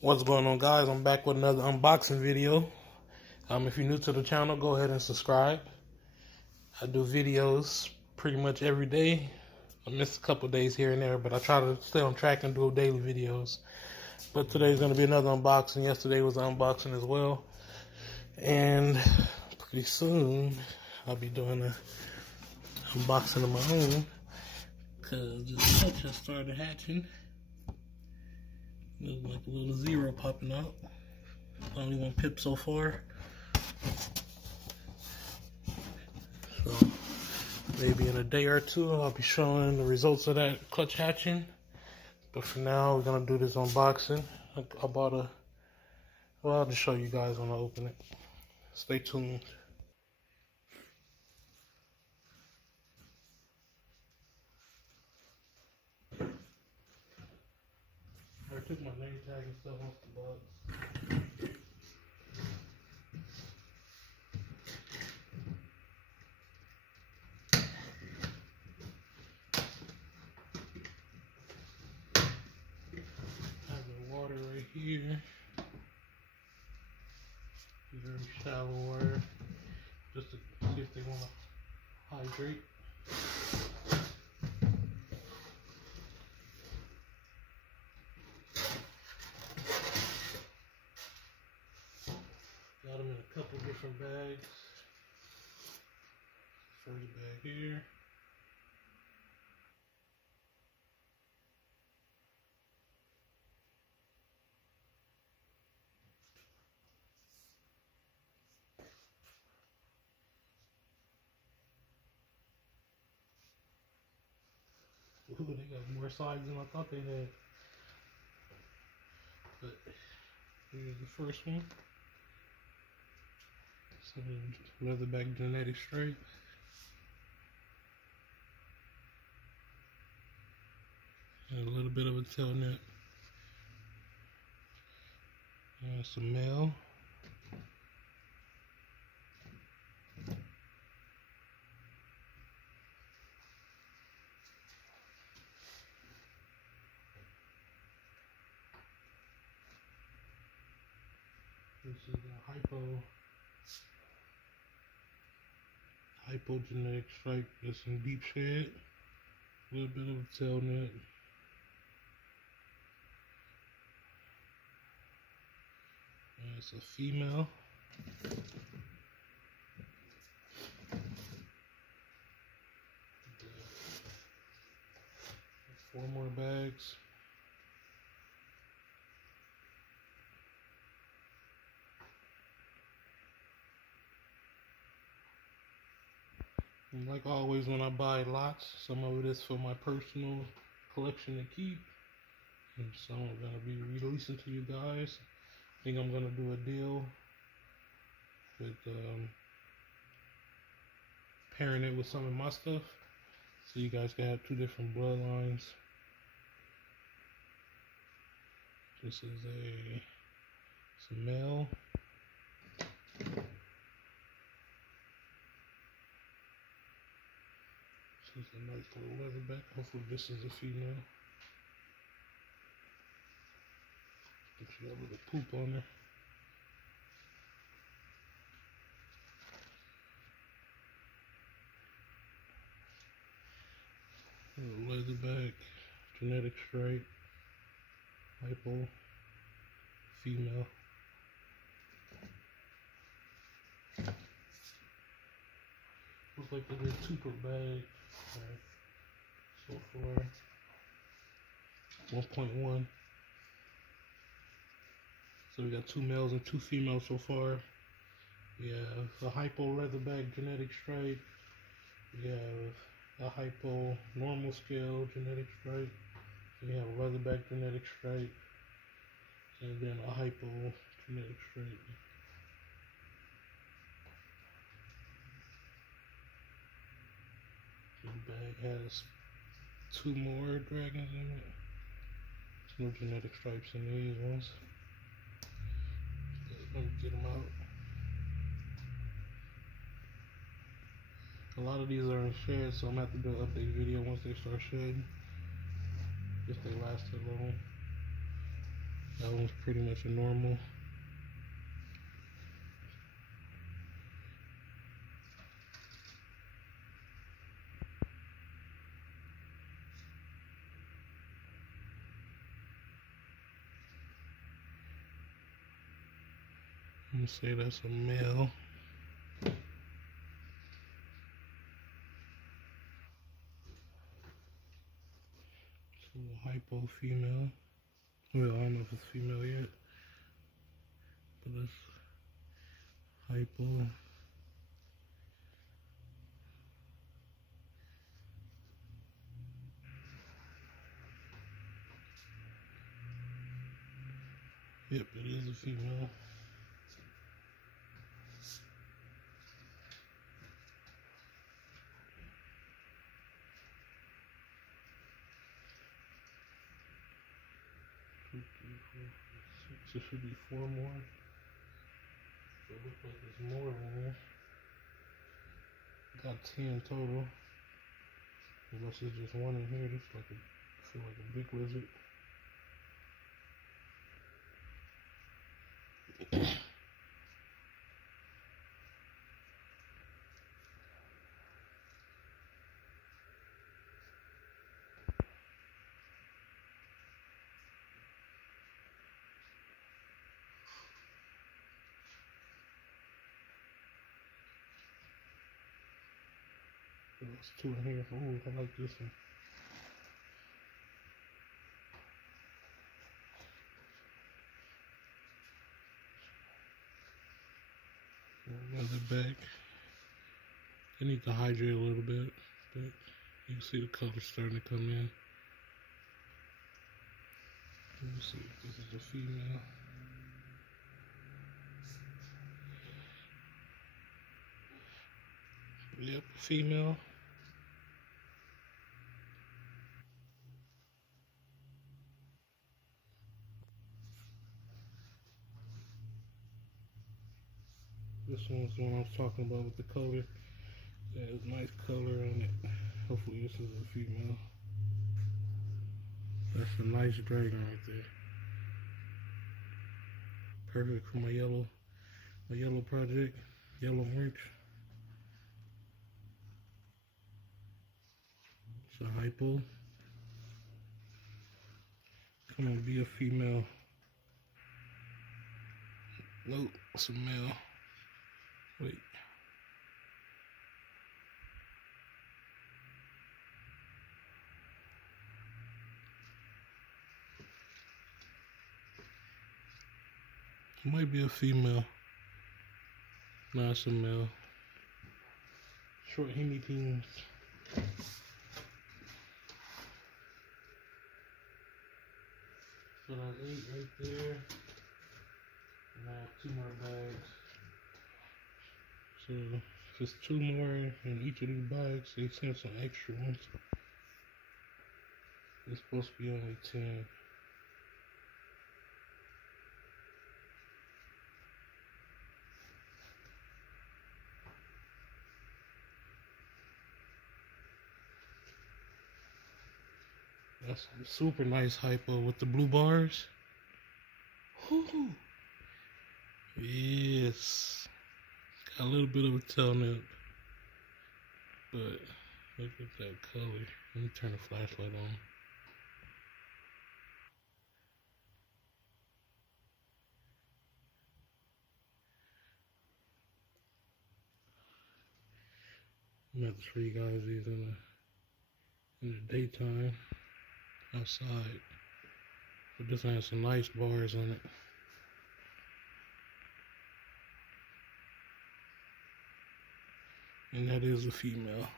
What's going on, guys? I'm back with another unboxing video. If you're new to the channel, go ahead and subscribe. I do videos pretty much every day. I miss a couple days here and there, but I try to stay on track and do daily videos. But today's going to be another unboxing. Yesterday was an unboxing as well. And pretty soon, I'll be doing an unboxing of my own, because this clutch has started hatching. There's like a little zero popping out. Only one pip so far. So maybe in a day or two I'll be showing the results of that clutch hatching. But for now we're gonna do this unboxing. I bought a, well, I'll just show you guys when I open it. Stay tuned. I took my name tag and stuff off the box. I have the water right here. Very shallow water, just to see if they want to hydrate. Got them in a couple different bags. First bag here. Ooh, they got more sides than I thought they had. But here's the first one. Some leatherback genetic stripe. And a little bit of a tail nip. And some male. This is a hypogenetic stripe. There's some deep shed. A little bit of a tail net. And it's a female. Four more bags. And like always, when I buy lots, some of it is for my personal collection to keep, and some I'm gonna be releasing to you guys. I think I'm gonna do a deal with pairing it with some of my stuff, so you guys can have two different bloodlines. This is some male. This is a nice little leatherback. Hopefully this is a female. She got a little poop on her. Leatherback, genetic stripe, hypo, female. Looks like they did two per bag. So far, 1.1. So we got two males and two females so far. We have a hypo leatherback genetic stripe. We have a hypo normal scale genetic stripe. We have a leatherback genetic stripe. And then a hypo genetic stripe. The bag has two more dragons in it. There's no genetic stripes in these ones. Let me get them out. A lot of these are in shed, so I'm gonna have to do an update video once they start shedding, if they last too long. That one's pretty much a normal. I'm gonna say that's a male. It's a little hypo female. Well, I don't know if it's female yet, but it's hypo. Yep, it is a female. Two, three, four, five, 6. There should be 4 more. So it looks like there's more in here. Got 10 total. Unless it's just one in here. This like I feel like a big lizard. There's 2 in here. Ooh, I like this one. Another back. They need to hydrate a little bit, but you can see the color starting to come in. Let me see if this is a female. Yep, female. This one's the one I was talking about with the color. It has nice color on it. Hopefully this is a female. That's a nice dragon right there. Perfect for my yellow project, yellow orange. It's a hypo. Come on, be a female. Nope, it's a male. Wait. It might be a female. No, it's a male. Short Hemi teams. So that's 8 right there. And I have 2 more bags. So if it's 2 more in each of these bags, they sent some extra ones. It's supposed to be only 10. That's a super nice hypo with the blue bars. Woo-hoo. Yes. Got a little bit of a tail nip. But look at that color. Let me turn the flashlight on. I'm going to have to show you guys these in the daytime outside. But this one has some nice bars on it. And that is a female.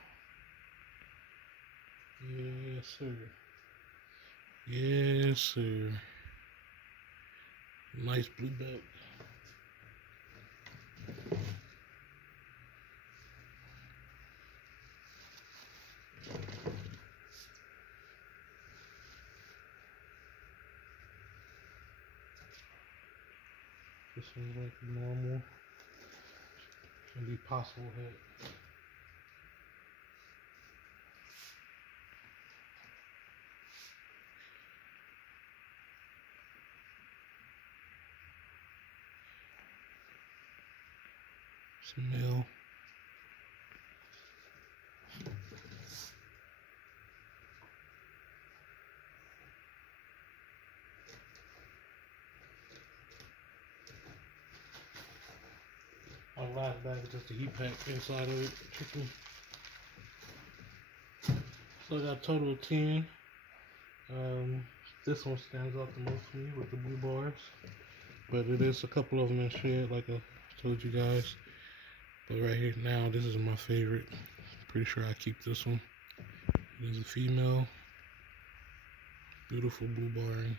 Yes, sir. Yes, sir. Nice blue belt. This one's like normal. Can be possible head. It's a male. Our last bag is just a heat pack inside of it. Chicken. So I got a total of 10. This one stands out the most for me with the blue bars. But it is a couple of them in shed, like I told you guys. But right here now, this is my favorite. Pretty sure I keep this one. It is a female. Beautiful blue barring.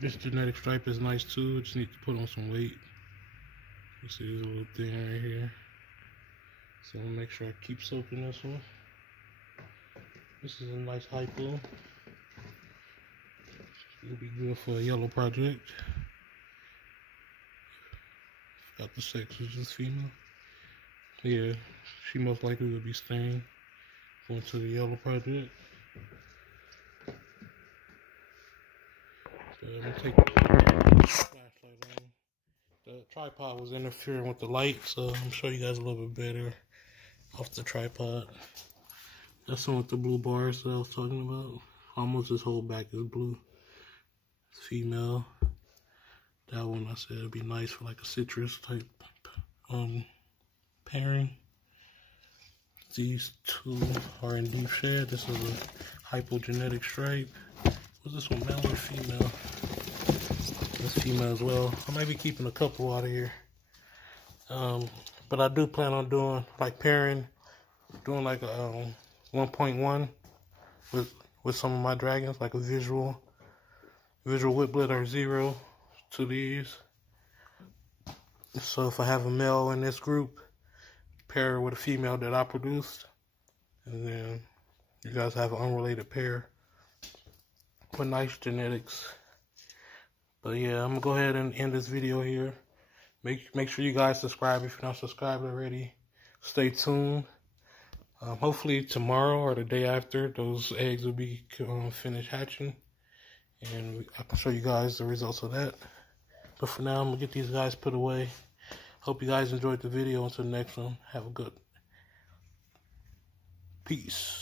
This genetic stripe is nice too. Just need to put on some weight. You see this little thing right here. So I'm gonna make sure I keep soaking this one. This is a nice hypo. It'll be good for a yellow project. Got the sex, is just female. Yeah, she most likely will be staying going to the yellow project. So I'm gonna take the flashlight on. The tripod was interfering with the light, so I'm gonna show you guys a little bit better off the tripod. That's the one with the blue bars that I was talking about. Almost this whole back is blue. It's female. That one I said would be nice for like a citrus type pairing. These two are in deep shed. This is a hypogenetic stripe. What's this one, male or female? This female as well. I might be keeping a couple out of here. But I do plan on doing like pairing, doing like a 1.1 with some of my dragons, like a visual whiplet or 0 to these. So if I have a male in this group, pair with a female that I produced, and then you guys have an unrelated pair with nice genetics. But yeah, I'm gonna go ahead and end this video here. Make sure you guys subscribe if you're not subscribed already. Stay tuned. Hopefully tomorrow or the day after, those eggs will be finished hatching, and I can show you guys the results of that. But for now, I'm gonna get these guys put away. Hope you guys enjoyed the video. Until the next one, have a good peace.